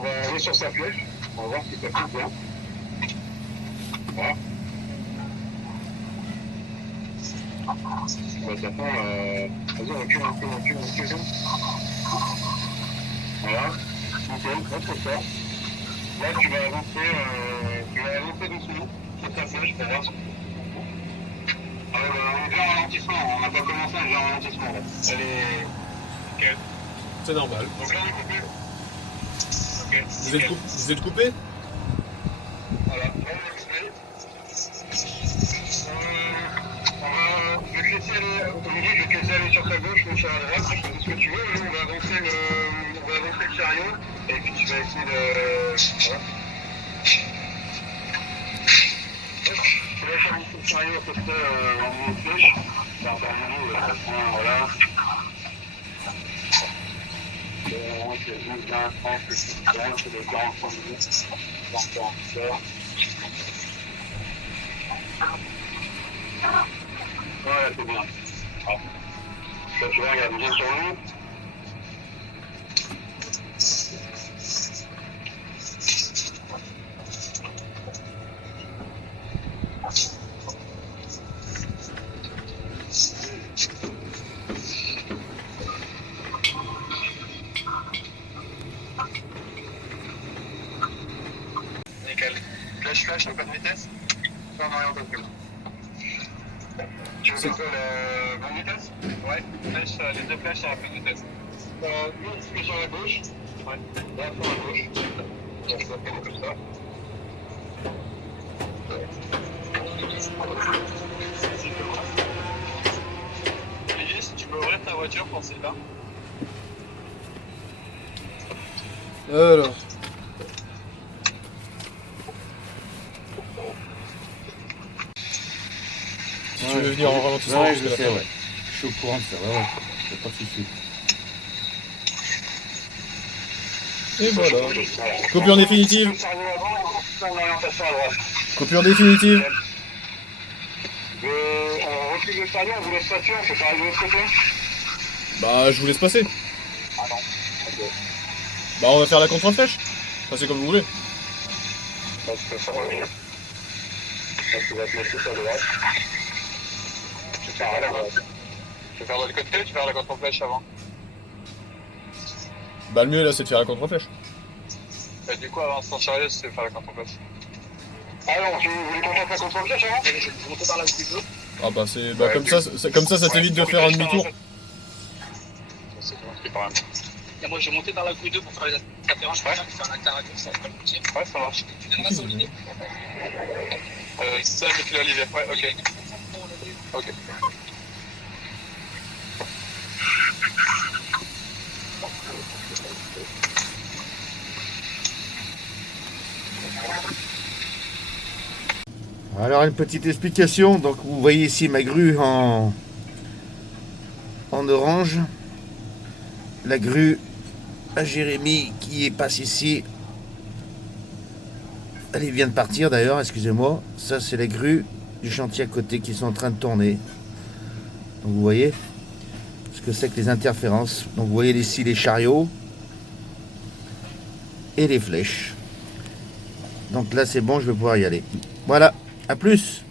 On va aller sur sa flèche. On va voir si ça coupe bien. Voilà. Bah, de toute façon, vas-y, recule un peu. Voilà. Nickel, hop, c'est ça. Là, tu vas avancer dessous sur ta flèche pour voir. On est déjà en ralentissement, on n'a pas commencé, on est déjà en ralentissement. Là. Elle est. Nickel. C'est normal. Donc là, on est coupé. Ok. Vous êtes coupé? Voilà, là, on est coupé. Je vais te laisser aller, Olivier, je vais te laisser aller sur ta gauche, mon cher à droite, tu fais ce que tu veux, nous on va avancer le chariot, et puis tu vas essayer de... Voilà. Tu vas faire avancer le chariot à peu près en mouvement de flèche, voilà. Moi je bouge d'un 30, je suis bien, je fais des 45 minutes, 40 heures. Ouais, c'est bien. Ah. Là, tu vois, regarde bien sur nous. Nickel. Flash, t'as pas de vitesse? Non, rien pas plus. Tu veux quoi, la bonne vitesse? Ouais, flèche, les deux flèches à la bonne vitesse. Une, tu mets sur la gauche. Ouais. Là, sur la gauche. Donc, ça fait comme ça. Olivier, si tu peux ouvrir ta voiture pour Sylvain. Alors. Si tu veux venir en ralentissement, ouais, je le sais, ouais. Je suis au courant de ça, ouais. Y'a pas de soucis. Et voilà. Coupure définitive. Coupure définitive. On recule le chariot, on vous laisse passer, on peut faire de l'autre côté. Bah, je vous laisse passer. Ah non. Ok. Bah, on va faire la contre-flèche. Enfin, c'est comme vous voulez. Donc, ça va venir. Donc, tu vas te mettre tout à droite. Tu pars à la droite. Tu veux faire de l'autre côté ou tu veux faire la contre-flèche avant? Bah, le mieux là, c'est de faire la contre-flèche. Bah, du coup, avance ton chariot, c'est faire la contre-flèche. Ah non, tu voulais qu'on fasse la contre-flèche avant? Je vais monter par là aussi. Ah bah, c'est. Bah, ouais, comme ça t'évite de faire un demi-tour. C'est bon, c'est pas mal. Et moi, je vais monter dans la grue 2 pour faire les interférences. Ouais. Je vais faire un caractère, ça va pas le routier. Ouais, ça marche. Tu donneras ça, Olivier? Ça, j'ai fait Olivier. Ouais, ok. Ok. Alors une petite explication, donc vous voyez ici ma grue en orange, la grue à Jérémy qui passe ici, elle vient de partir d'ailleurs, excusez-moi, ça c'est la grue du chantier à côté qui sont en train de tourner, donc vous voyez ce que c'est que les interférences, donc vous voyez ici les chariots et les flèches, donc là c'est bon, je vais pouvoir y aller, voilà. A plus.